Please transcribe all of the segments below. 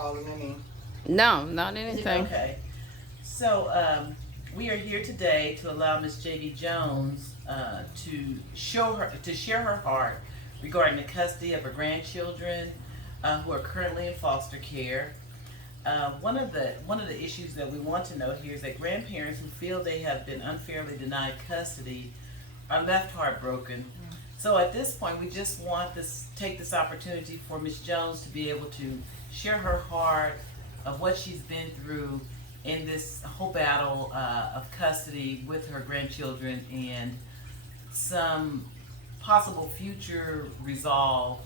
causing any. No, not anything. Okay. So we are here today to allow Miss J.D. Jones to share her heart regarding the custody of her grandchildren who are currently in foster care. One of the issues that we want to know here is that grandparents who feel they have been unfairly denied custody are left heartbroken. So at this point, we just want to take this opportunity for Miss Jones to be able to share her heart of what she's been through in this whole battle of custody with her grandchildren and some possible future resolve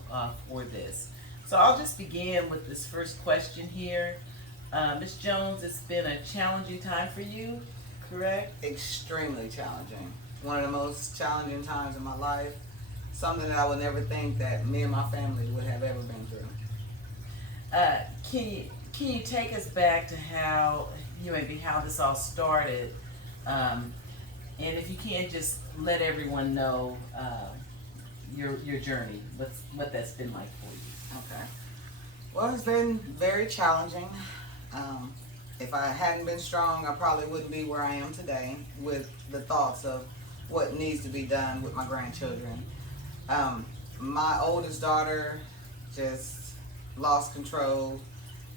for this. So I'll just begin with this first question here. Ms. Jones, it's been a challenging time for you, correct? Extremely challenging. One of the most challenging times in my life. Something that I would never think that me and my family would have ever been through. Can you take us back to how this all started, and if you can, just let everyone know your journey, what that's been like for you. Okay. Well, it's been very challenging. If I hadn't been strong, I probably wouldn't be where I am today with the thoughts of what needs to be done with my grandchildren. My oldest daughter just lost control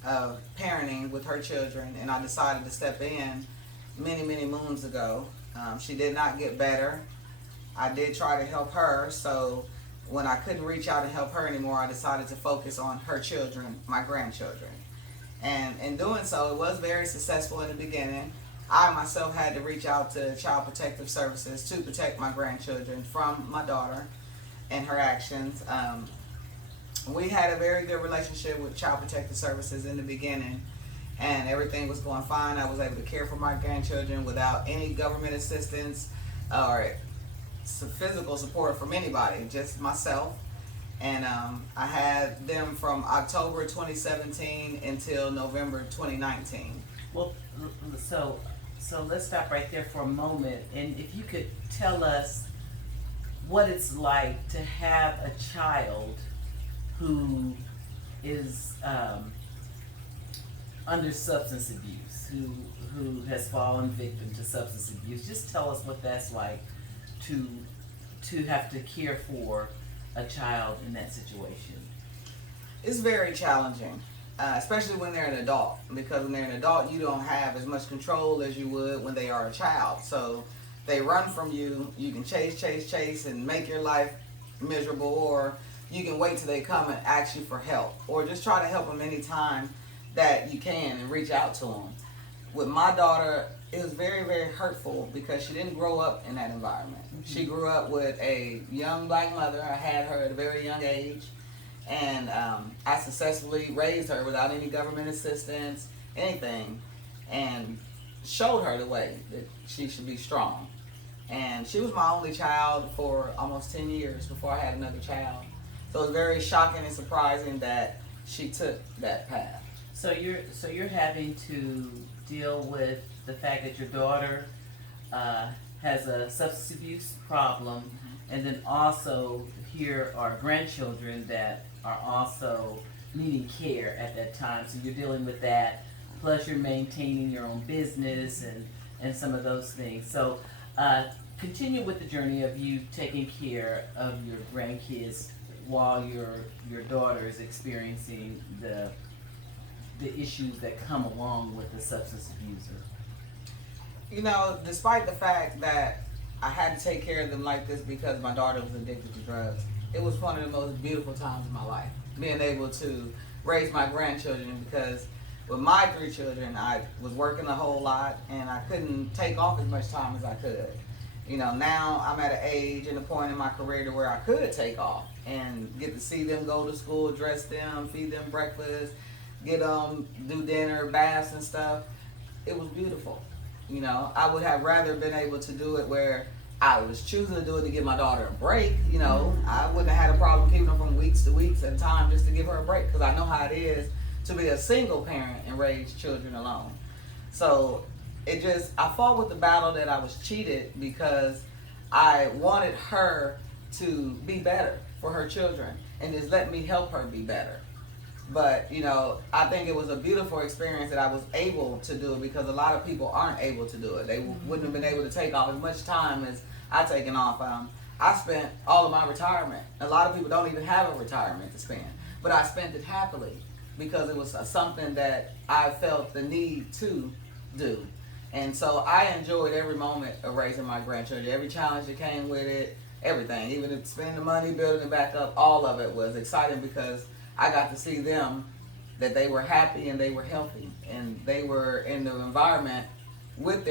of parenting with her children, and I decided to step in many moons ago. She did not get better. I did try to help her, so when I couldn't reach out and help her anymore, I decided to focus on her children, my grandchildren. And in doing so, it was very successful in the beginning. I myself had to reach out to Child Protective Services to protect my grandchildren from my daughter and her actions. We had a very good relationship with Child Protective Services in the beginning, and everything was going fine. I was able to care for my grandchildren without any government assistance or physical support from anybody, just myself. And I had them from October 2017 until November 2019. Well, so let's stop right there for a moment, and if you could tell us what it's like to have a child who is under substance abuse, who has fallen victim to substance abuse. Just tell us what that's like to have to care for a child in that situation. It's very challenging, especially when they're an adult, because when they're an adult, you don't have as much control as you would when they are a child. So they run from you, you can chase, and make your life miserable, or you can wait till they come and ask you for help, or just try to help them anytime that you can and reach out to them. With my daughter, it was very hurtful because she didn't grow up in that environment. Mm-hmm. She grew up with a young black mother. I had her at a very young age, and I successfully raised her without any government assistance, anything, and showed her the way that she should be strong. And she was my only child for almost 10 years before I had another child. So it was very shocking and surprising that she took that path. So you're having to deal with the fact that your daughter has a substance abuse problem, mm-hmm. and then also here are grandchildren that are also needing care at that time. So you're dealing with that, plus you're maintaining your own business and some of those things. So continue with the journey of you taking care of your grandkids while your daughter is experiencing the issues that come along with the substance abuser. You know, despite the fact that I had to take care of them like this because my daughter was addicted to drugs, it was one of the most beautiful times of my life, being able to raise my grandchildren, because with my 3 children, I was working a whole lot and I couldn't take off as much time as I could. You know, now I'm at an age and a point in my career to where I could take off and get to see them go to school, dress them, feed them breakfast, get them, do dinner, baths and stuff. It was beautiful. You know, I would have rather been able to do it where I was choosing to do it to give my daughter a break. You know, I wouldn't have had a problem keeping her from weeks to weeks at a time just to give her a break, because I know how it is to be a single parent and raise children alone. So I fought with the battle that I was cheated, because I wanted her to be better for her children and just let me help her be better. But I think it was a beautiful experience that I was able to do it, because a lot of people aren't able to do it. They wouldn't have been able to take off as much time as I taken off. I spent all of my retirement. A lot of people don't even have a retirement to spend, but I spent it happily because it was something that I felt the need to do. And so I enjoyed every moment of raising my grandchildren, every challenge that came with it, everything, even if spending the money, building it back up, all of it was exciting because I got to see them, that they were happy and they were healthy and they were in the environment with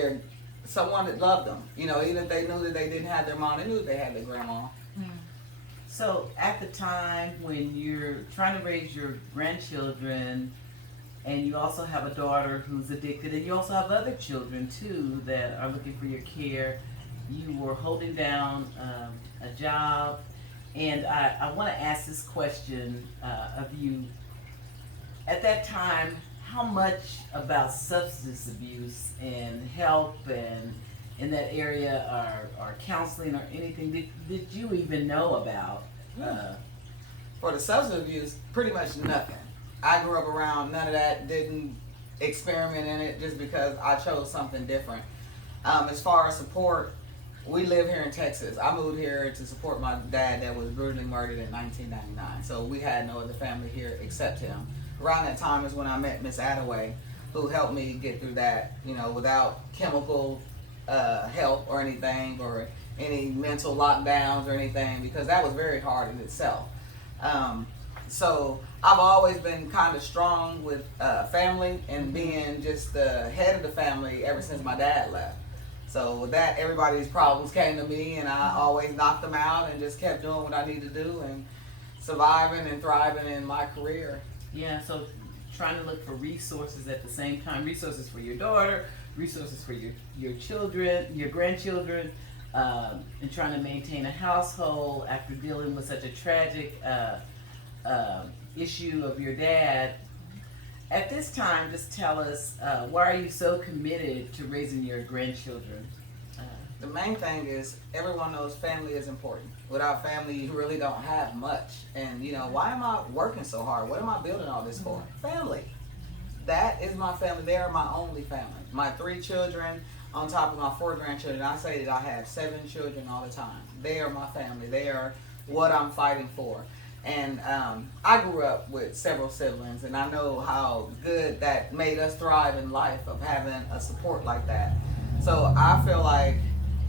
someone that loved them. Even if they knew that they didn't have their mom, they knew they had their grandma. So at the time when you're trying to raise your grandchildren, and you also have a daughter who's addicted, and you also have other children too that are looking for your care, you were holding down a job. And I want to ask this question of you. At that time, how much about substance abuse and help and in that area, or counseling or anything, did you even know about? For the substance abuse, pretty much nothing. I grew up around none of that, didn't experiment in it just because I chose something different. As far as support, we live here in Texas. I moved here to support my dad that was brutally murdered in 1999. So we had no other family here except him. Around that time is when I met Miss Attaway, who helped me get through that, without chemical help or anything, or any mental lockdowns or anything, because that was very hard in itself. So I've always been kind of strong with family and being just the head of the family ever since my dad left. So with that, everybody's problems came to me, and I always knocked them out and just kept doing what I need to do and surviving and thriving in my career. Yeah, so trying to look for resources at the same time, resources for your daughter, resources for your children, your grandchildren, and trying to maintain a household after dealing with such a tragic issue of your dad. At this time, just tell us, why are you so committed to raising your grandchildren? The main thing is everyone knows family is important. Without family, you really don't have much. And why am I working so hard? What am I building all this for? Family. That is my family. They are my only family. My 3 children on top of my 4 grandchildren. I say that I have 7 children all the time. They are my family. They are what I'm fighting for. And I grew up with several siblings, and I know how good that made us thrive in life, of having a support like that. So I feel like,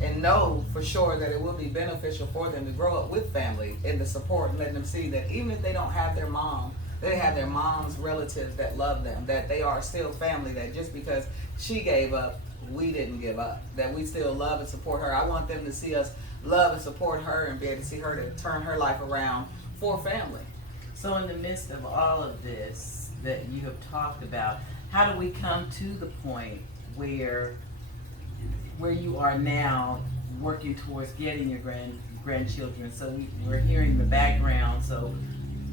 and know for sure, that it will be beneficial for them to grow up with family and the support, and letting them see that even if they don't have their mom, they have their mom's relatives that love them, that they are still family, that just because she gave up, we didn't give up, that we still love and support her. I want them to see us love and support her and be able to see her to turn her life around for family. So in the midst of all of this that you have talked about, how do we come to the point where you are now working towards getting your grandchildren? So we're hearing the background, so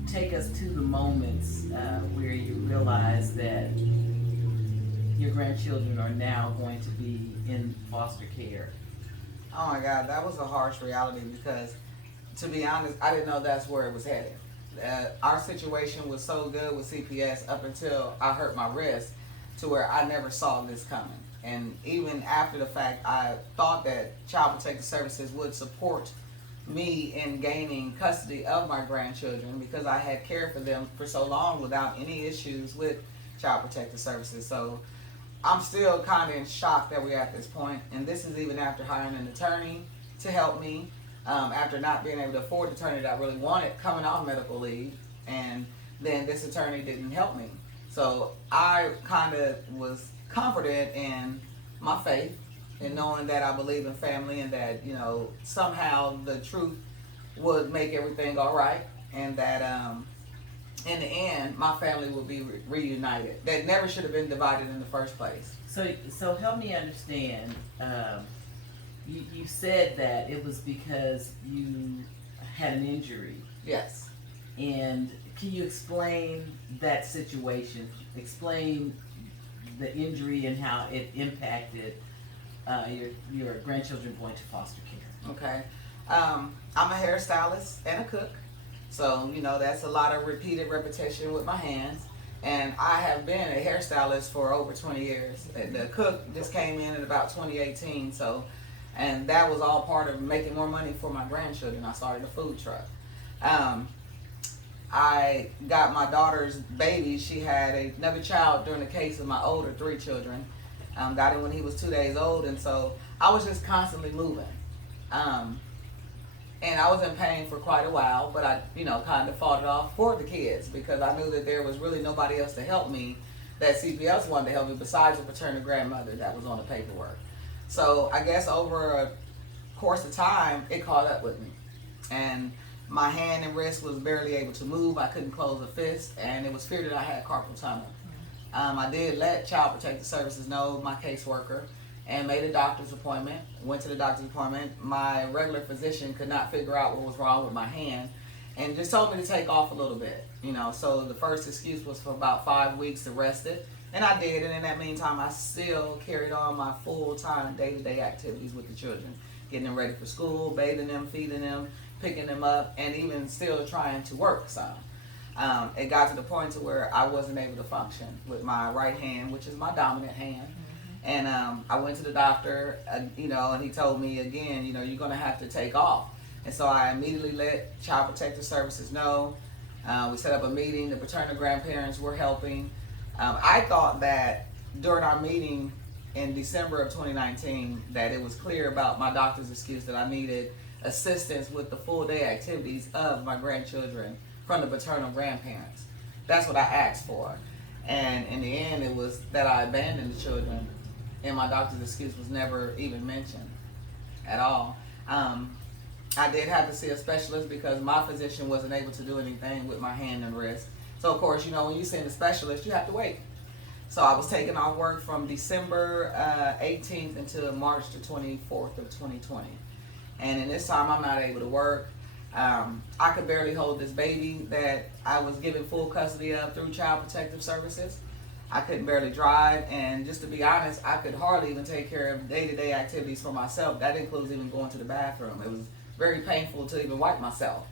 take us to the moments where you realize that your grandchildren are now going to be in foster care. Oh my God, that was a harsh reality, because to be honest, I didn't know that's where it was headed. Our situation was so good with CPS up until I hurt my wrist, to where I never saw this coming. And even after the fact, I thought that Child Protective Services would support me in gaining custody of my grandchildren, because I had cared for them for so long without any issues with Child Protective Services. So I'm still kind of in shock that we're at this point. And this is even after hiring an attorney to help me. After not being able to afford the attorney that I really wanted, coming off medical leave, and then this attorney didn't help me. So I kind of was comforted in my faith, and knowing that I believe in family, and that somehow the truth would make everything all right, and that in the end my family would be reunited. That never should have been divided in the first place. So help me understand. You said that it was because you had an injury. Yes. And can you explain that situation? Explain the injury and how it impacted your grandchildren going to foster care. Okay. I'm a hairstylist and a cook. So, you know, that's a lot of repeated repetition with my hands. And I have been a hairstylist for over 20 years. The cook just came in about 2018. So, and that was all part of making more money for my grandchildren. I started a food truck. I got my daughter's baby. She had another child during the case of my older 3 children. Got him when he was 2 days old. And so I was just constantly moving. And I was in pain for quite a while, but I, you know, kind of fought it off for the kids because I knew that there was really nobody else to help me that CPS wanted to help me besides the paternal grandmother that was on the paperwork. So I guess over a course of time, it caught up with me. And my hand and wrist was barely able to move. I couldn't close a fist, and it was feared that I had carpal tunnel. I did let Child Protective Services know, my caseworker, and made a doctor's appointment. Went to the doctor's appointment. My regular physician could not figure out what was wrong with my hand and just told me to take off a little bit, you know. So the first excuse was for about 5 weeks to rest it, and I did. And in that meantime, I still carried on my full-time day-to-day activities with the children, getting them ready for school, bathing them, feeding them, picking them up, and even still trying to work some. It got to the point to where I wasn't able to function with my right hand, which is my dominant hand. And I went to the doctor, you know, and he told me again, you know, you're going to have to take off. And so I immediately let Child Protective Services know. We set up a meeting. The paternal grandparents were helping. I thought that during our meeting in December of 2019 that it was clear about my doctor's excuse that I needed assistance with the full day activities of my grandchildren from the paternal grandparents. That's what I asked for. And in the end, it was that I abandoned the children. And my doctor's excuse was never even mentioned at all. I did have to see a specialist because my physician wasn't able to do anything with my hand and wrist. So of course, you know, when you see a specialist, you have to wait. So I was taking off work from December 18th until March the 24th of 2020. And in this time, I'm not able to work. I could barely hold this baby that I was given full custody of through Child Protective Services. I couldn't barely drive, and just to be honest, I could hardly even take care of day-to-day activities for myself. That includes even going to the bathroom. It was very painful to even wipe myself.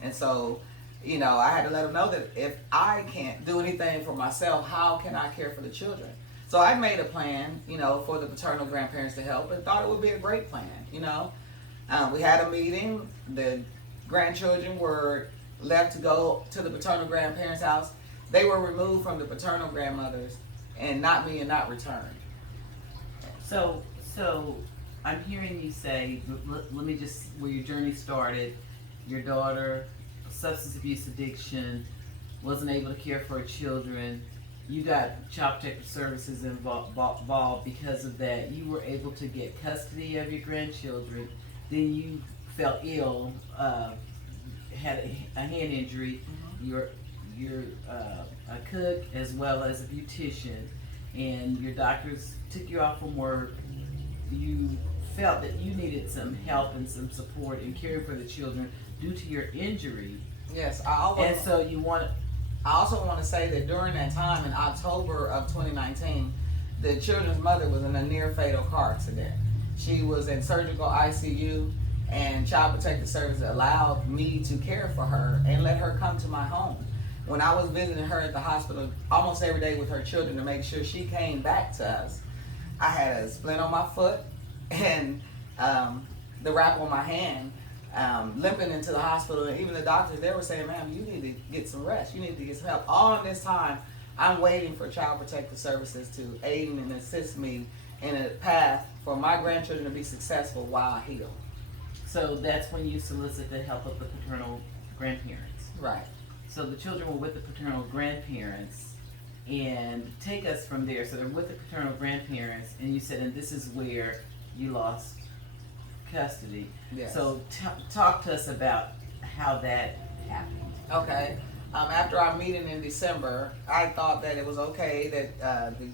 And so, you know, I had to let them know that if I can't do anything for myself, how can I care for the children? So I made a plan, you know, for the paternal grandparents to help, and thought it would be a great plan, you know. We had a meeting. The grandchildren were left to go to the paternal grandparents' house. They were removed from the paternal grandmothers and not returned. So I'm hearing you say, let me just, where your journey started, your daughter, substance abuse addiction, wasn't able to care for her children. You got Child Protective Services involved because of that. You were able to get custody of your grandchildren. Then you felt ill, had a hand injury. You're a cook as well as a beautician, and your doctors took you off from work. You felt that you needed some help and some support in caring for the children due to your injury. Yes, I also want to say that during that time in October of 2019, the children's mother was in a near fatal car accident. She was in surgical ICU, and Child Protective Services allowed me to care for her and let her come to my home. When I was visiting her at the hospital almost every day with her children to make sure she came back to us, I had a splint on my foot and the wrap on my hand, limping into the hospital. And even the doctors, they were saying, ma'am, you need to get some rest. You need to get some help. All in this time, I'm waiting for Child Protective Services to aid and assist me in a path for my grandchildren to be successful while I heal. So that's when you solicit the help of the paternal grandparents. Right. So the children were with the paternal grandparents, and take us from there. So they're with the paternal grandparents, and you said, and this is where you lost custody. Yes. So talk to us about how that happened. Okay. After our meeting in December, I thought that it was okay that the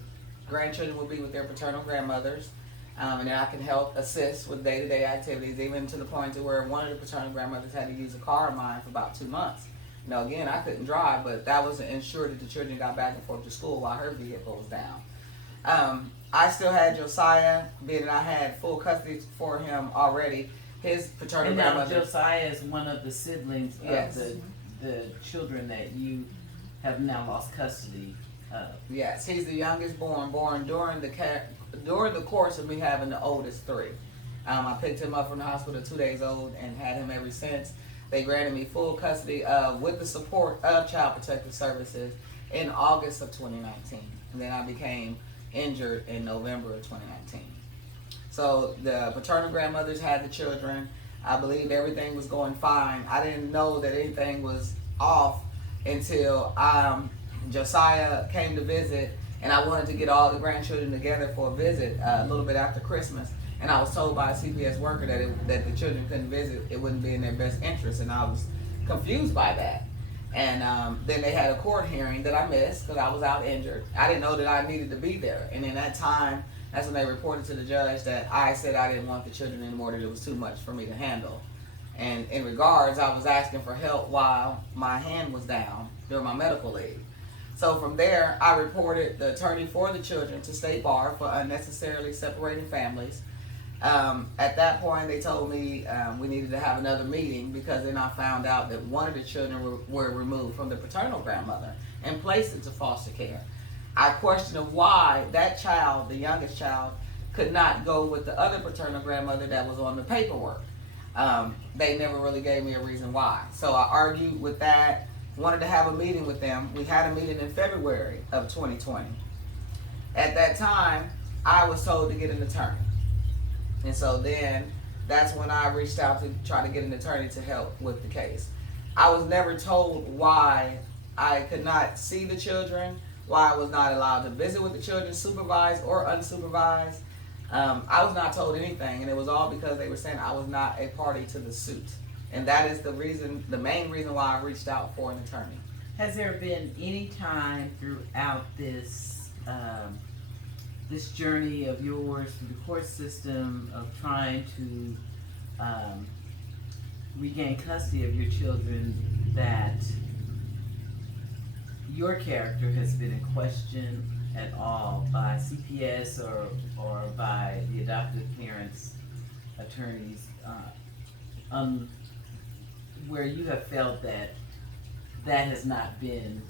grandchildren would be with their paternal grandmothers, and then I can help assist with day-to-day activities, even to the point to where one of the paternal grandmothers had to use a car of mine for about 2 months. You know, again, I couldn't drive, but that was to ensure that the children got back and forth to school while her vehicle was down. I still had Josiah, being that I had full custody for him already. His paternal and now grandmother. Josiah is one of the siblings Yes. of the children that you have now lost custody of. Yes, he's the youngest born during the course of me having the oldest three. I picked him up from the hospital 2 days old and had him ever since. They granted me full custody with the support of Child Protective Services in August of 2019. And then I became injured in November of 2019. So the paternal grandmothers had the children. I believed everything was going fine. I didn't know that anything was off until Josiah came to visit, and I wanted to get all the grandchildren together for a visit a little bit after Christmas. And I was told by a CPS worker that the children couldn't visit. It wouldn't be in their best interest, and I was confused by that. And then they had a court hearing that I missed because I was out injured. I didn't know that I needed to be there. And in that time, that's when they reported to the judge that I said I didn't want the children anymore, that it was too much for me to handle. And in regards, I was asking for help while my hand was down during my medical leave. So from there, I reported the attorney for the children to State Bar for unnecessarily separating families. At that point, they told me we needed to have another meeting because then I found out that one of the children were removed from the paternal grandmother and placed into foster care. I questioned why that child, the youngest child, could not go with the other paternal grandmother that was on the paperwork. They never really gave me a reason why. So I argued with that, wanted to have a meeting with them. We had a meeting in February of 2020. At that time, I was told to get an attorney. And so then that's when I reached out to try to get an attorney to help with the case. I was never told why I could not see the children, why I was not allowed to visit with the children, supervised or unsupervised. I was not told anything, and it was all because they were saying I was not a party to the suit. And that is the main reason why I reached out for an attorney. Has there been any time throughout this this journey of yours through the court system of trying to regain custody of your children that your character has been in question at all by CPS or by the adoptive parents' attorneys, where you have felt that has not been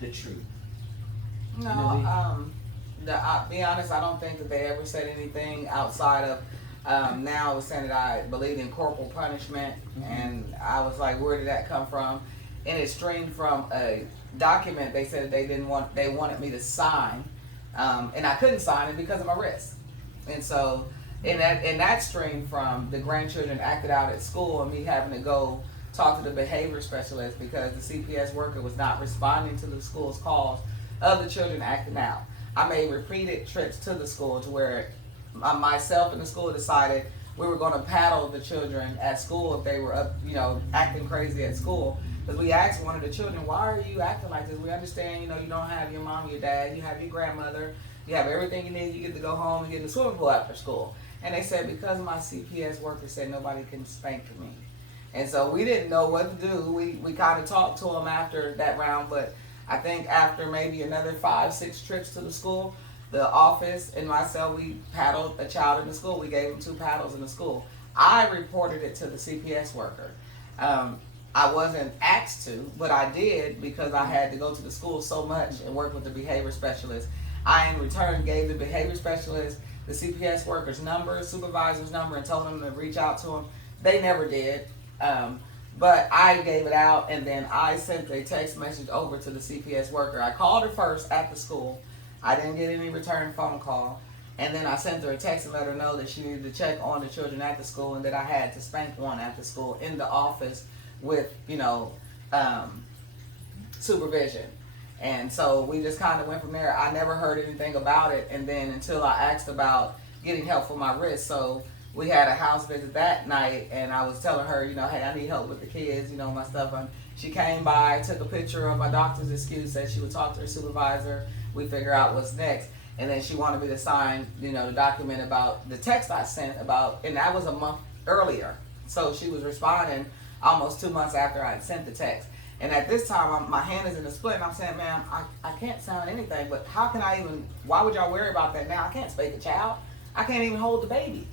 the truth? No, I'll be honest, I don't think that they ever said anything outside of now was saying that I believed in corporal punishment, and I was like, where did that come from? And it streamed from a document they said they wanted me to sign, and I couldn't sign it because of my wrist. And so, and that streamed from the grandchildren acted out at school and me having to go talk to the behavior specialist because the CPS worker was not responding to the school's calls of the children acting out. I made repeated trips to the school to where myself and the school decided we were going to paddle the children at school if they were up, acting crazy at school. Because we asked one of the children, why are you acting like this? We understand, you don't have your mom, your dad, you have your grandmother, you have everything you need, you get to go home and get in the swimming pool after school. And they said, because my CPS worker said nobody can spank me. And so we didn't know what to do. We kind of talked to them after that round, but I think after maybe another 5-6 trips to the school, the office and myself, we paddled a child in the school. We gave him 2 paddles in the school. I reported it to the CPS worker. I wasn't asked to, but I did because I had to go to the school so much and work with the behavior specialist. I, in return, gave the behavior specialist the CPS worker's number, supervisor's number, and told them to reach out to him. They never did. But I gave it out, and then I sent a text message over to the CPS worker. I called her first at the school. I didn't get any return phone call. And then I sent her a text and let her know that she needed to check on the children at the school and that I had to spank one at the school in the office with, supervision. And so we just kind of went from there. I never heard anything about it, and then until I asked about getting help for my wrist. So we had a house visit that night, and I was telling her, hey, I need help with the kids, my stuff. She came by, took a picture of my doctor's excuse, said she would talk to her supervisor. We figure out what's next. And then she wanted me to sign, the document about the text I sent about, and that was a month earlier. So she was responding almost 2 months after I had sent the text. And at this time, my hand is in a split, and I'm saying, ma'am, I can't sign anything, but why would y'all worry about that now? I can't spank a child. I can't even hold the baby.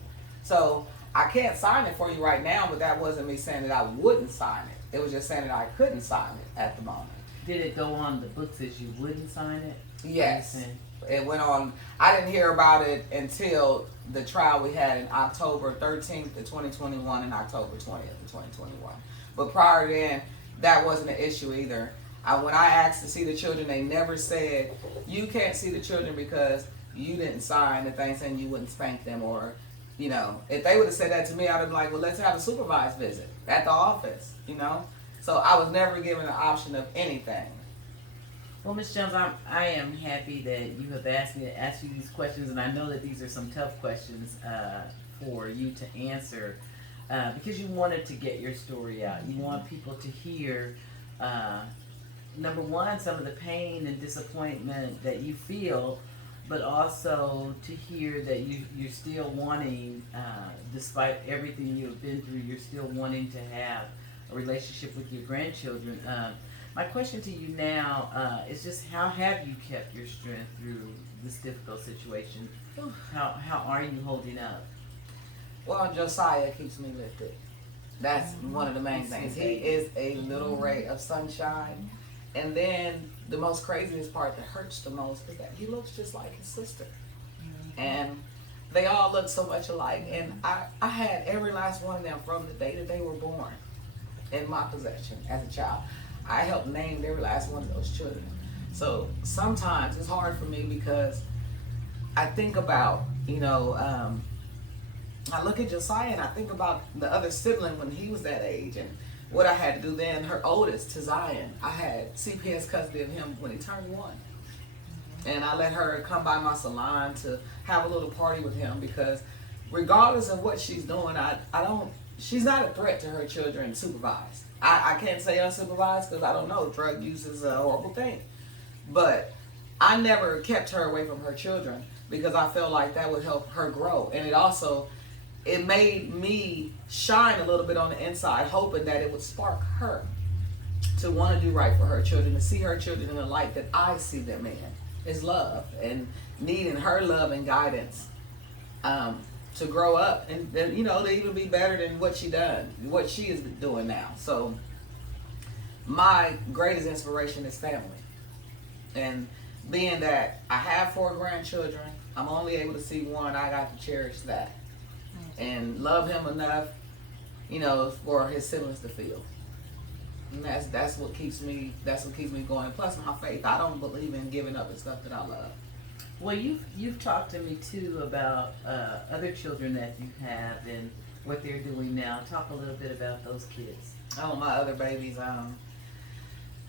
So I can't sign it for you right now, but that wasn't me saying that I wouldn't sign it. It was just saying that I couldn't sign it at the moment. Did it go on the books as you wouldn't sign it? Yes. It went on. I didn't hear about it until the trial we had in October 13th of 2021 and October 20th of 2021. But prior to then, that wasn't an issue either. When I asked to see the children, they never said, you can't see the children because you didn't sign the thing saying you wouldn't spank them, or, you know, if they would have said that to me, I'd have been like, well, let's have a supervised visit at the office, you know? So I was never given an option of anything. Well, Ms. Jones, I am happy that you have asked me to ask you these questions, and I know that these are some tough questions for you to answer because you wanted to get your story out. You want people to hear, number one, some of the pain and disappointment that you feel, but also to hear that you're still wanting, despite everything you've been through, you're still wanting to have a relationship with your grandchildren. My question to you now is just how have you kept your strength through this difficult situation? How are you holding up? Well, Josiah keeps me lifted. That's one of the main things. He is a little ray of sunshine. And then the most craziest part that hurts the most is that he looks just like his sister. And they all look so much alike. And I had every last one of them from the day that they were born in my possession as a child. I helped name every last one of those children. So sometimes it's hard for me because I think about, you know, I look at Josiah and I think about the other sibling when he was that age and what I had to do then. Her oldest, TZION, I had CPS custody of him when he turned 1. And I let her come by my salon to have a little party with him because regardless of what she's doing, she's not a threat to her children supervised. I can't say unsupervised because I don't know. Drug use is a horrible thing. But I never kept her away from her children because I felt like that would help her grow. And it made me shine a little bit on the inside, hoping that it would spark her to want to do right for her children, to see her children in the light that I see them in, is love, and needing her love and guidance to grow up and then, you know, to even be better than what she is doing now. So my greatest inspiration is family. And being that I have 4 grandchildren, I'm only able to see one, I got to cherish that. And love him enough, you know, for his siblings to feel. And that's what keeps me going. And plus my faith. I don't believe in giving up the stuff that I love. Well, you've talked to me too about other children that you have and what they're doing now. Talk a little bit about those kids. Oh, my other babies. I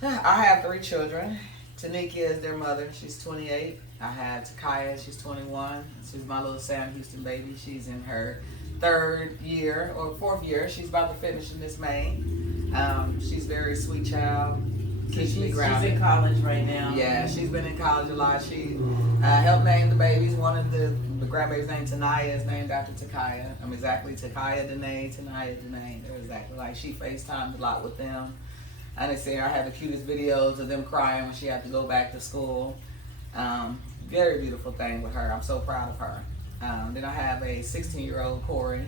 have 3 children. Tanika is their mother. She's 28. I have Takaya. She's 21. She's my little Sam Houston baby. She's in her 3rd year or 4th year. She's about to finish in this May. She's a very sweet child. Keeps me grounded. She's in college right now. Yeah, she's been in college a lot. She helped name the babies. One of the grandbabies named TNIYAH is named after Takaya. Exactly Takaya Danae, TNIYAH Danae. They're exactly like. She FaceTimed a lot with them. And they say I have the cutest videos of them crying when she had to go back to school. Very beautiful thing with her. I'm so proud of her. Then I have a 16-year-old Corey.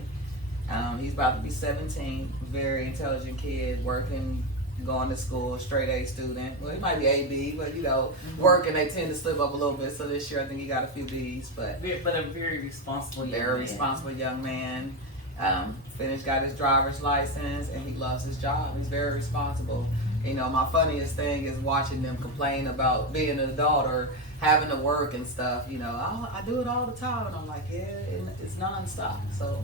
He's about to be 17. Very intelligent kid, working, going to school, straight A student. Well, he might be AB, but you know, working, they tend to slip up a little bit. So this year I think he got a few B's, but a very responsible young man. Very responsible young man. Got his driver's license, and he loves his job. He's very responsible. You know, my funniest thing is watching them complain about being an adult or having to work and stuff. You know, I do it all the time, and I'm like, yeah, it's nonstop. So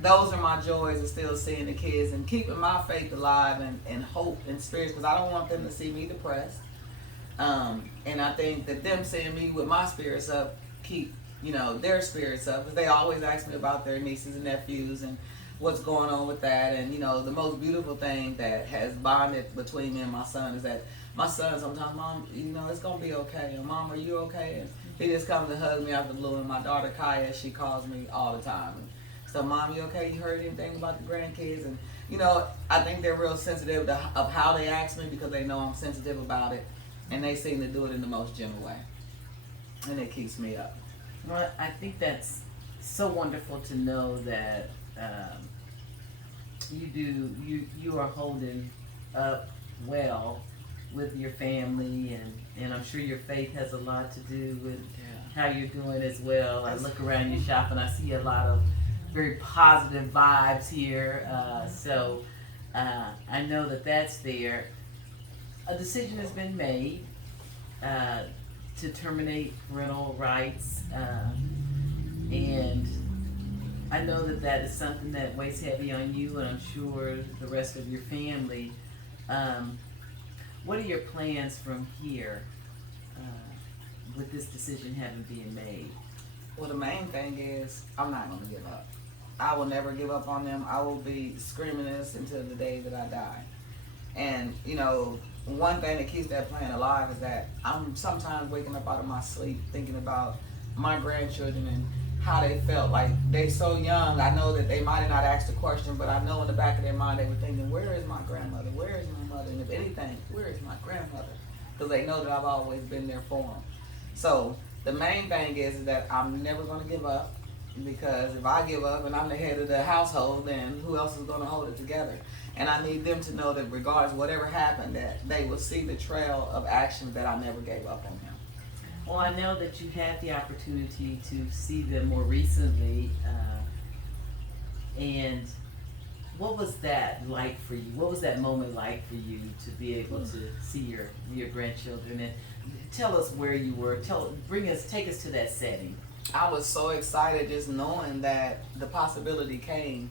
those are my joys of still seeing the kids and keeping my faith alive and hope and spirits, because I don't want them to see me depressed. And I think that them seeing me with my spirits up keep, you know, their spirits up, because they always ask me about their nieces and nephews and what's going on with that. And you know, the most beautiful thing that has bonded between me and my son is that my son sometimes, Mom, you know, it's gonna be okay, and Mom, are you okay? And he just comes to hug me out the blue. And my daughter Kaya, she calls me all the time. And so, Mom, you okay? You heard anything about the grandkids? And you know, I think they're real sensitive of how they ask me, because they know I'm sensitive about it, and they seem to do it in the most gentle way, and it keeps me up. Well, I think that's so wonderful to know that you are holding up well with your family, and I'm sure your faith has a lot to do with how you're doing as well. I look around your shop and I see a lot of very positive vibes here. I know that that's there. A decision has been made to terminate parental rights, and I know that that is something that weighs heavy on you, and I'm sure the rest of your family. What are your plans from here with this decision having been made? Well, the main thing is I'm not going to give up. I will never give up on them. I will be screaming this until the day that I die. And, you know, one thing that keeps that plan alive is that I'm sometimes waking up out of my sleep thinking about my grandchildren and how they felt. Like, they so young. I know that they might have not asked the question, but I know in the back of their mind they were thinking, where is my grandmother? Where is my mother? And if anything, where is my grandmother? Because they know that I've always been there for them. So the main thing is that I'm never going to give up, because if I give up and I'm the head of the household, then who else is going to hold it together? And I need them to know that regardless of whatever happened, that they will see the trail of action that I never gave up on him. Well, I know that you had the opportunity to see them more recently, and what was that like for you? What was that moment like for you to be able to see your grandchildren? And tell us where you were. Take us to that setting. I was so excited just knowing that the possibility came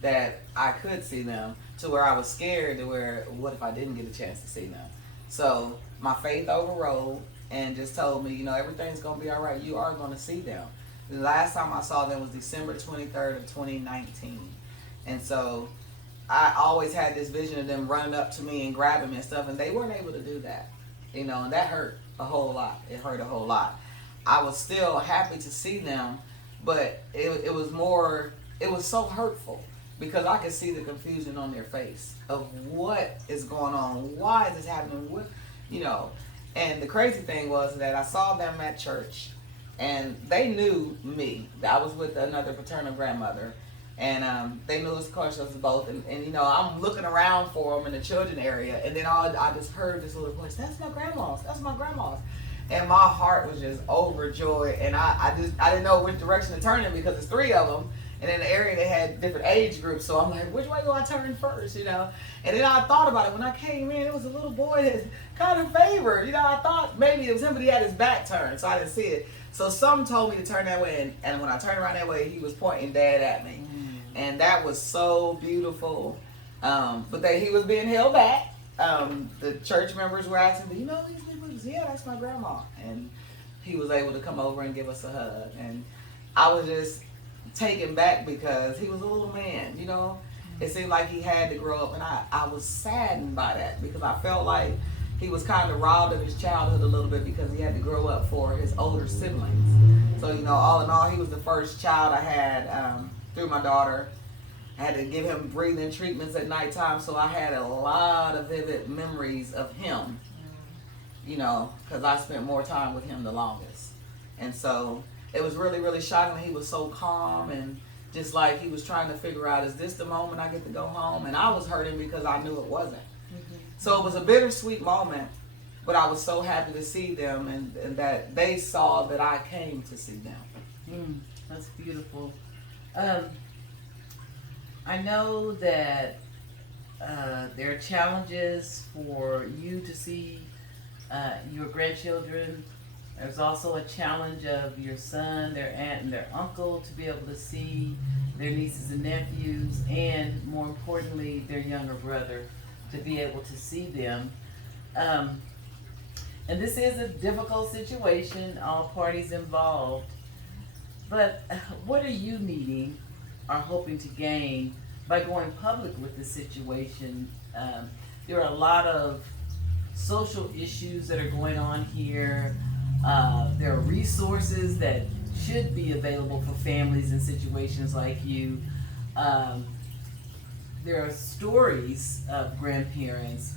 that I could see them, to where I was scared to where, what if I didn't get a chance to see them? So my faith overrode and just told me, you know, everything's going to be all right. You are going to see them. The last time I saw them was December 23rd of 2019. And so I always had this vision of them running up to me and grabbing me and stuff, and they weren't able to do that. You know, and that hurt a whole lot. It hurt a whole lot. I was still happy to see them, but it was so hurtful, because I could see the confusion on their face of what is going on, why is this happening, what, you know. And the crazy thing was that I saw them at church, and they knew me. I was with another paternal grandmother, and they knew us, of course, us both. And you know, I'm looking around for them in the children area, and then I just heard this little voice, that's my grandma's, that's my grandma's. And my heart was just overjoyed, and I didn't know which direction to turn in, because there's three of them. And in the area they had different age groups, so I'm like, which way do I turn first, you know? And then I thought about it. When I came in, it was a little boy that kind of favored, you know. I thought maybe it was him, but he had his back turned, so I didn't see it. So some told me to turn that way, and when I turned around that way, he was pointing Dad at me. And that was so beautiful. But he was being held back. The church members were asking, do you know these people? Yeah, that's my grandma. And he was able to come over and give us a hug. And I was just taken back, because he was a little man, you know. It seemed like he had to grow up, and I was saddened by that, because I felt like he was kind of robbed of his childhood a little bit, because he had to grow up for his older siblings. So, you know, all in all, he was the first child I had through my daughter. I had to give him breathing treatments at nighttime, so I had a lot of vivid memories of him, you know, because I spent more time with him the longest. And so it was really, really shocking that he was so calm, and just like he was trying to figure out, is this the moment I get to go home? And I was hurting because I knew it wasn't. Mm-hmm. So it was a bittersweet moment, but I was so happy to see them, and that they saw that I came to see them. That's beautiful. I know that there are challenges for you to see your grandchildren. There's also a challenge of your son, their aunt, and their uncle to be able to see their nieces and nephews, and more importantly, their younger brother to be able to see them. And this is a difficult situation, all parties involved. But what are you needing or hoping to gain by going public with this situation? There are a lot of social issues that are going on here. There are resources that should be available for families in situations like you. There are stories of grandparents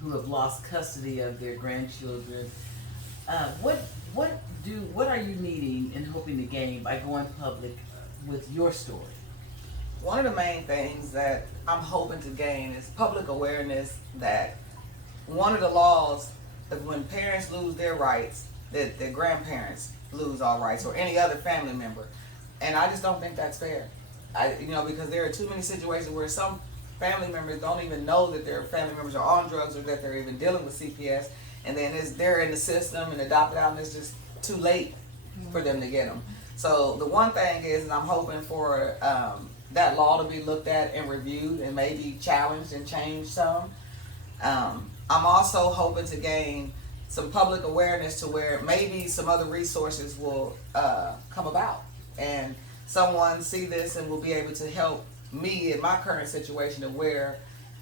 who have lost custody of their grandchildren. What are you needing and hoping to gain by going public with your story? one of the main things that I'm hoping to gain is public awareness that one of the laws is when parents lose their rights, that their grandparents lose all rights, or any other family member. And I just don't think that's fair. Because there are too many situations where some family members don't even know that their family members are on drugs or that they're even dealing with CPS, and then they're in the system and adopted out, and it's just too late for them to get them. So the one thing is, I'm hoping for that law to be looked at and reviewed and maybe challenged and changed some. I'm also hoping to gain some public awareness to where maybe some other resources will come about, and someone see this and will be able to help me in my current situation of where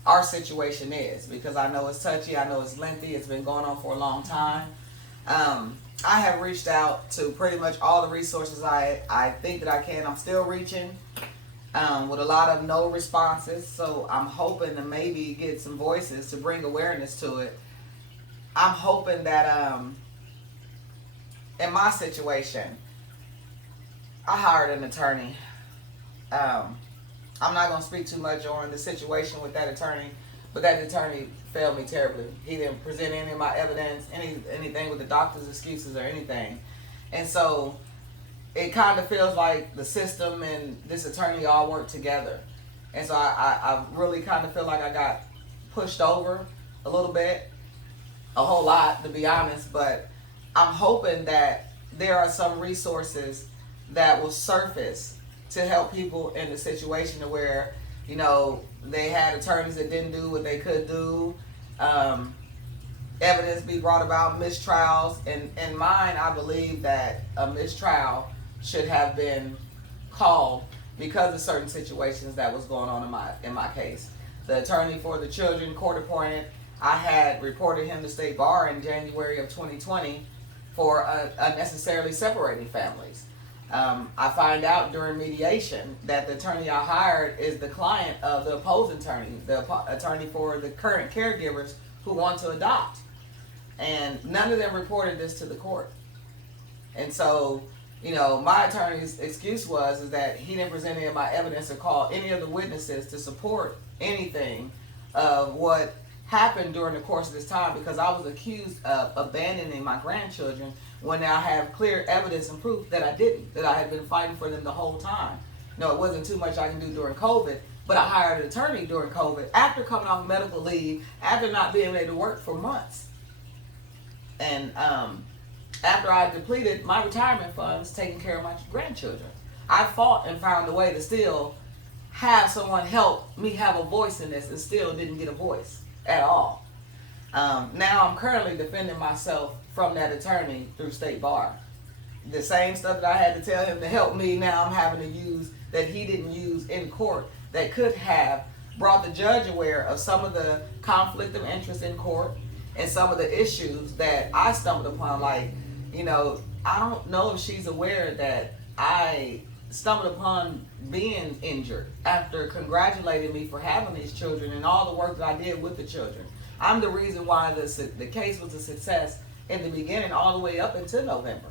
our situation is, because I know it's touchy, I know it's lengthy, it's been going on for a long time. I have reached out to pretty much all the resources I think that I can. I'm still reaching with a lot of no responses, so I'm hoping to maybe get some voices to bring awareness to it. I'm hoping that in my situation, I hired an attorney. I'm not going to speak too much on the situation with that attorney, but that attorney failed me terribly. He didn't present any of my evidence, anything with the doctor's excuses or anything. And so it kind of feels like the system and this attorney all work together. And so I really kind of feel like I got pushed over a little bit, a whole lot to be honest, but I'm hoping that there are some resources that will surface to help people in the situation to where, they had attorneys that didn't do what they could do, evidence be brought about, mistrials, and in mine, I believe that a mistrial should have been called because of certain situations that was going on in my case. The attorney for the children, court appointed, I had reported him to state bar in January of 2020 for unnecessarily separating families. I find out during mediation that the attorney I hired is the client of the opposing attorney, the attorney for the current caregivers who want to adopt. And none of them reported this to the court. And so, my attorney's excuse is that he didn't present any of my evidence or call any of the witnesses to support anything of what happened during the course of this time, because I was accused of abandoning my grandchildren when I have clear evidence and proof that I didn't, that I had been fighting for them the whole time. No, it wasn't too much I can do during COVID, but I hired an attorney during COVID after coming off medical leave, after not being able to work for months. And after I depleted my retirement funds taking care of my grandchildren, I fought and found a way to still have someone help me have a voice in this, and still didn't get a voice at all. Now I'm currently defending myself from that attorney through state bar. The same stuff that I had to tell him to help me, now I'm having to use that he didn't use in court, that could have brought the judge aware of some of the conflict of interest in court and some of the issues that I stumbled upon. Like, I don't know if she's aware that I stumbled upon being injured after congratulating me for having these children and all the work that I did with the children. I'm the reason why the case was a success in the beginning all the way up until November.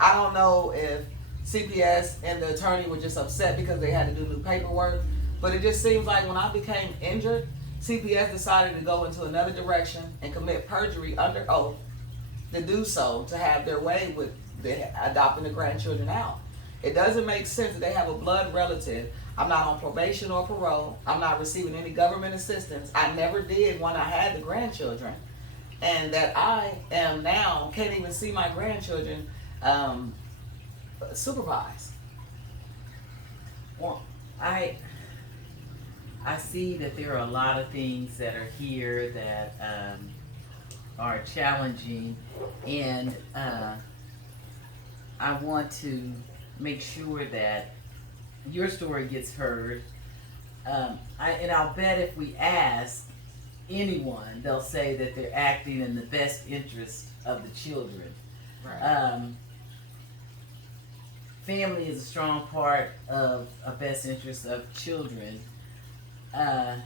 I don't know if CPS and the attorney were just upset because they had to do new paperwork, but it just seems like when I became injured, CPS decided to go into another direction and commit perjury under oath to do so, to have their way with adopting the grandchildren out. It doesn't make sense that they have a blood relative. I'm not on probation or parole. I'm not receiving any government assistance. I never did when I had the grandchildren. And that I am now, can't even see my grandchildren supervised. Well, I see that there are a lot of things that are here that are challenging, and I want to make sure that your story gets heard. I'll bet if we ask anyone, they'll say that they're acting in the best interest of the children. Right. Family is a strong part of a best interest of children. And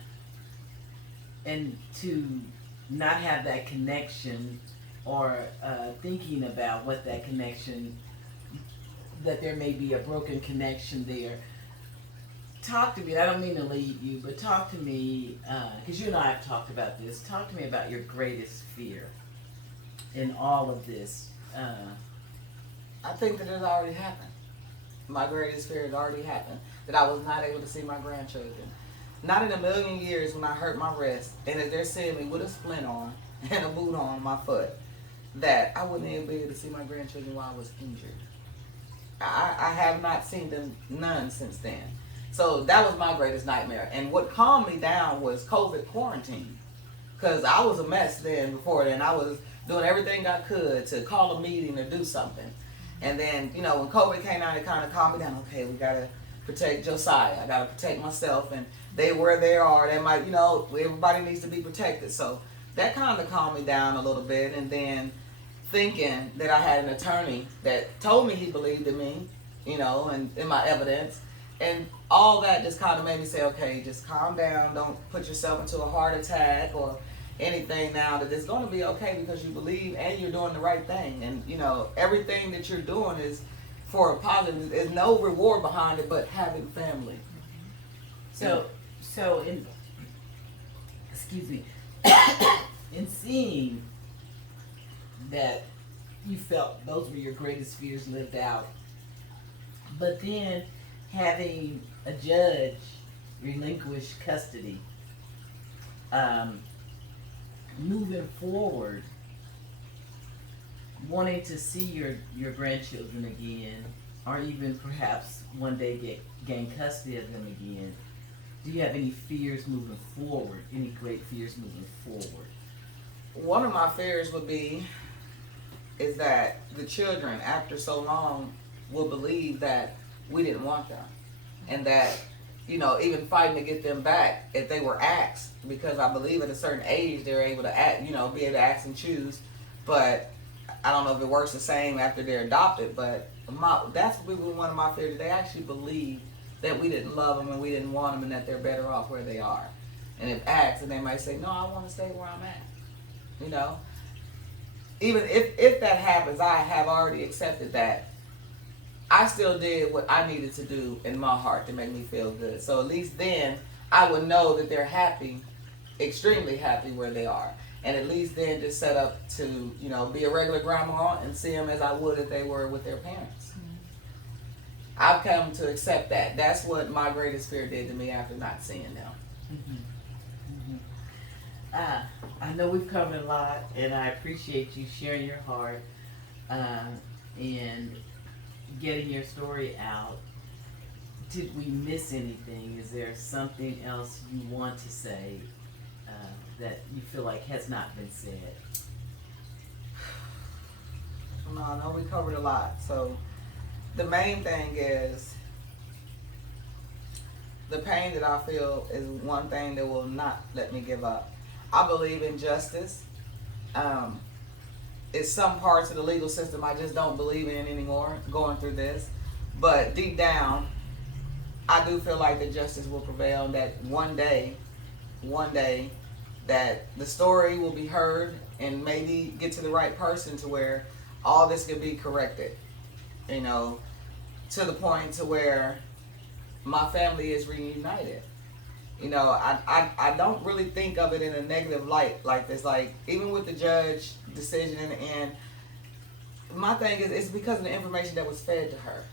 to not have that connection, or thinking about what that connection, that there may be a broken connection there, talk to me. I don't mean to lead you, but talk to me, because you and I have talked about this. Talk to me about your greatest fear in all of this. I think that it already happened. My greatest fear had already happened. That I was not able to see my grandchildren. Not in a million years when I hurt my wrist, and if they're seeing me with a splint on and a boot on my foot, that I wouldn't even be able to see my grandchildren while I was injured. I have not seen them none since then. So that was my greatest nightmare. And what calmed me down was COVID quarantine. Because I was a mess then before then. I was doing everything I could to call a meeting or do something. And then, you know, when COVID came out, it kind of calmed me down. Okay, we got to protect Josiah. I got to protect myself. And they where they are, they might, you know, everybody needs to be protected. So that kind of calmed me down a little bit. And then thinking that I had an attorney that told me he believed in me, you know, and in my evidence. And all that just kind of made me say, okay, just calm down. Don't put yourself into a heart attack or anything now, that it's going to be okay because you believe and you're doing the right thing. And, you know, everything that you're doing is for a positive. There's no reward behind it but having family. So in, excuse me, in seeing that you felt those were your greatest fears lived out, but then having a judge relinquish custody, moving forward, wanting to see your grandchildren again, or even perhaps one day gain custody of them again, do you have any fears moving forward, any great fears moving forward? One of my fears would be is that the children, after so long, will believe that we didn't want them. And that, you know, even fighting to get them back if they were asked, because I believe at a certain age they're able to act, you know, be able to ask and choose. But I don't know if it works the same after they're adopted, but that's one of my fears. They actually believe that we didn't love them and we didn't want them and that they're better off where they are. And if asked, and they might say, no, I want to stay where I'm at. You know? Even if that happens, I have already accepted that. I still did what I needed to do in my heart to make me feel good. So at least then I would know that they're happy, extremely happy where they are. And at least then just set up to, you know, be a regular grandma and see them as I would if they were with their parents. Mm-hmm. I've come to accept that. That's what my greatest fear did to me after not seeing them. Mm-hmm. Mm-hmm. I know we've covered a lot, and I appreciate you sharing your heart and getting your story out. Did we miss anything? Is there something else you want to say that you feel like has not been said? No, we covered a lot. So the main thing is the pain that I feel is one thing that will not let me give up. I believe in justice. It's some parts of the legal system I just don't believe in anymore going through this. But deep down, I do feel like that justice will prevail and that one day, that the story will be heard and maybe get to the right person to where all this can be corrected. You know, to the point to where my family is reunited. You know, I don't really think of it in a negative light like this. Like, even with the judge decision in the end, my thing is it's because of the information that was fed to her.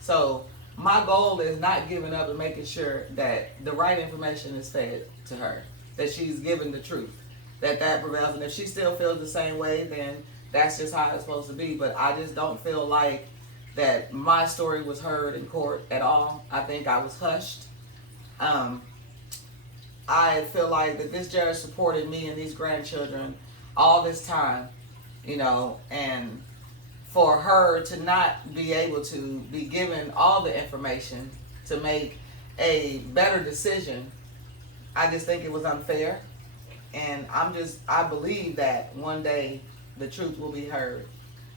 So my goal is not giving up and making sure that the right information is fed to her, that she's given the truth, that prevails. And if she still feels the same way, then that's just how it's supposed to be. But I just don't feel like that my story was heard in court at all. I think I was hushed. I feel like that this judge supported me and these grandchildren all this time, you know, and for her to not be able to be given all the information to make a better decision, I just think it was unfair. And I believe that one day the truth will be heard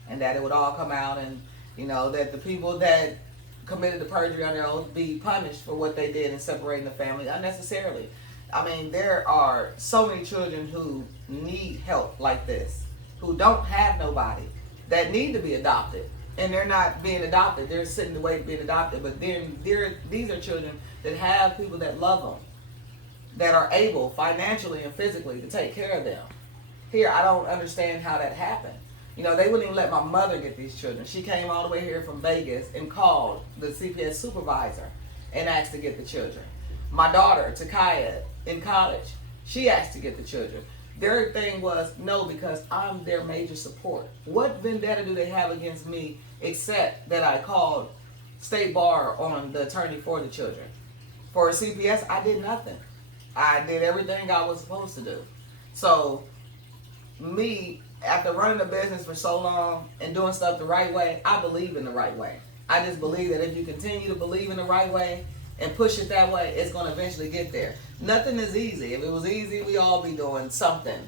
and that it would all come out, and, you know, that the people that committed the perjury on their oath be punished for what they did in separating the family unnecessarily. I mean, there are so many children who need help like this, who don't have nobody, that need to be adopted. and they're not being adopted. They're sitting away being adopted, but these are children that have people that love them, that are able financially and physically to take care of them. Here, I don't understand how that happened. You know, they wouldn't even let my mother get these children. She came all the way here from Vegas and called the CPS supervisor and asked to get the children. My daughter, Takaya, in college, she asked to get the children. Their thing was, no, because I'm their major support. What vendetta do they have against me except that I called State Bar on the attorney for the children? For a CPS, I did nothing. I did everything I was supposed to do. So, me, after running the business for so long and doing stuff the right way, I believe in the right way. I just believe that if you continue to believe in the right way and push it that way, it's going to eventually get there. Nothing is easy. If it was easy, we all be doing something.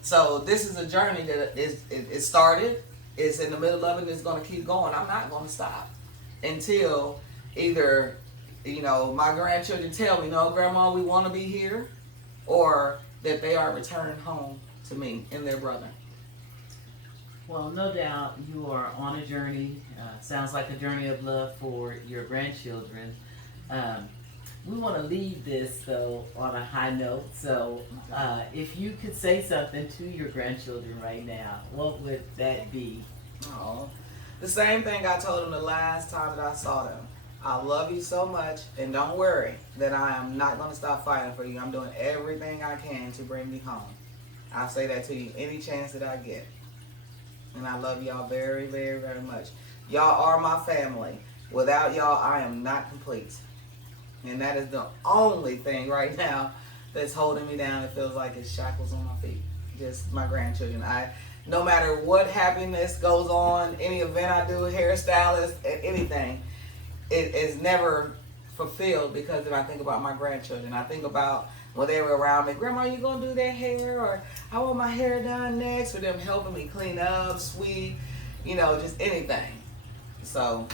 So this is a journey that it started. It's in the middle of it. It's going to keep going. I'm not going to stop until either, you know, my grandchildren tell me, no, Grandma, we want to be here, or that they are returned home to me and their brother. Well, no doubt you are on a journey. Sounds like a journey of love for your grandchildren. We want to leave this, though, on a high note. So if you could say something to your grandchildren right now, what would that be? Oh, the same thing I told them the last time that I saw them. I love you so much, and don't worry that I am not going to stop fighting for you. I'm doing everything I can to bring you home. I'll say that to you any chance that I get. And I love y'all very, very, very much. Y'all are my family. Without y'all, I am not complete. And that is the only thing right now that's holding me down. It feels like it's shackles on my feet. Just my grandchildren. No matter what happiness goes on, any event I do, hairstylist, anything, it is never fulfilled because then I think about my grandchildren. I think about when they were around me, Grandma, you gonna do their hair? Or I want my hair done next. Or them helping me clean up, sweep, you know, just anything. So,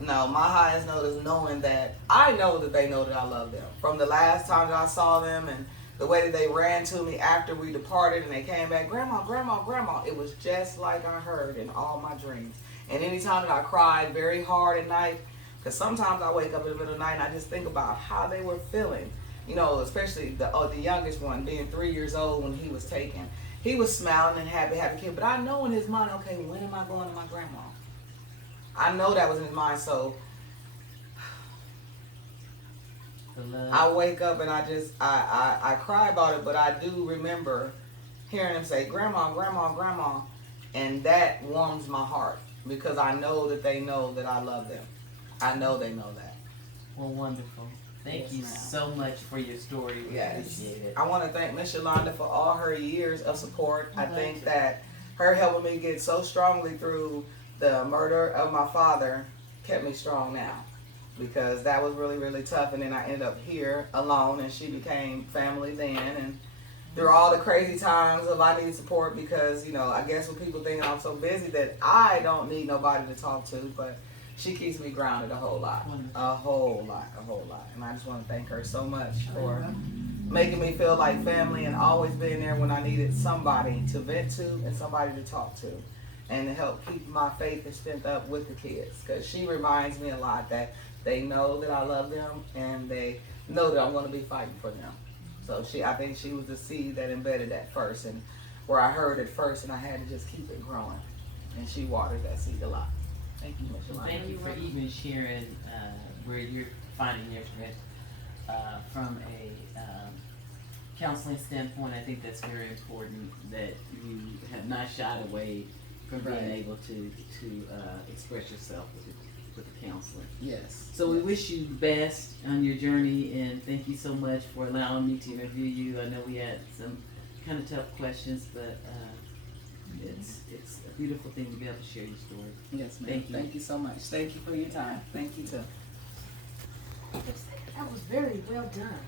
no, my highest note is knowing that I know that they know that I love them. From the last time that I saw them and the way that they ran to me after we departed and they came back, Grandma, Grandma, Grandma, it was just like I heard in all my dreams. And anytime that I cried very hard at night, because sometimes I wake up in the middle of the night and I just think about how they were feeling. You know, especially the youngest one, being 3 years old when he was taken. He was smiling and happy kid, but I know in his mind, okay, when am I going to my grandma? I know that was in his mind, so I wake up and I cry about it, but I do remember hearing him say, Grandma, Grandma, Grandma, and that warms my heart because I know that they know that I love them. I know they know that. Well, wonderful. Thank Yes, you ma'am. so much for your story. We appreciate it. I want to thank Miss Yolanda for all her years of support. I think that her helping me get so strongly through the murder of my father kept me strong now, because that was really, really tough. And then I ended up here alone, and she became family then. And through all the crazy times of I needed support, because, you know, I guess when people think I'm so busy that I don't need nobody to talk to, but she keeps me grounded a whole lot. A whole lot. And I just want to thank her so much for making me feel like family and always being there when I needed somebody to vent to and somebody to talk to, and to help keep my faith and strength up with the kids. Because she reminds me a lot that they know that I love them and they know that I'm going to be fighting for them. So I think she was the seed that embedded that first, and where I heard it first, and I had to just keep it growing. And she watered that seed a lot. Thank you, Ms. Yolanda. Thank you for even sharing where you're finding your strength from a counseling standpoint. I think that's very important that you have not shied away from being able to express yourself with the counseling. Yes. So we wish you the best on your journey, and thank you so much for allowing me to interview you. I know we had some kind of tough questions, but it's a beautiful thing to be able to share your story. Yes, ma'am. Thank you. Thank you so much. Thank you for your time. Thank you too. That was very well done.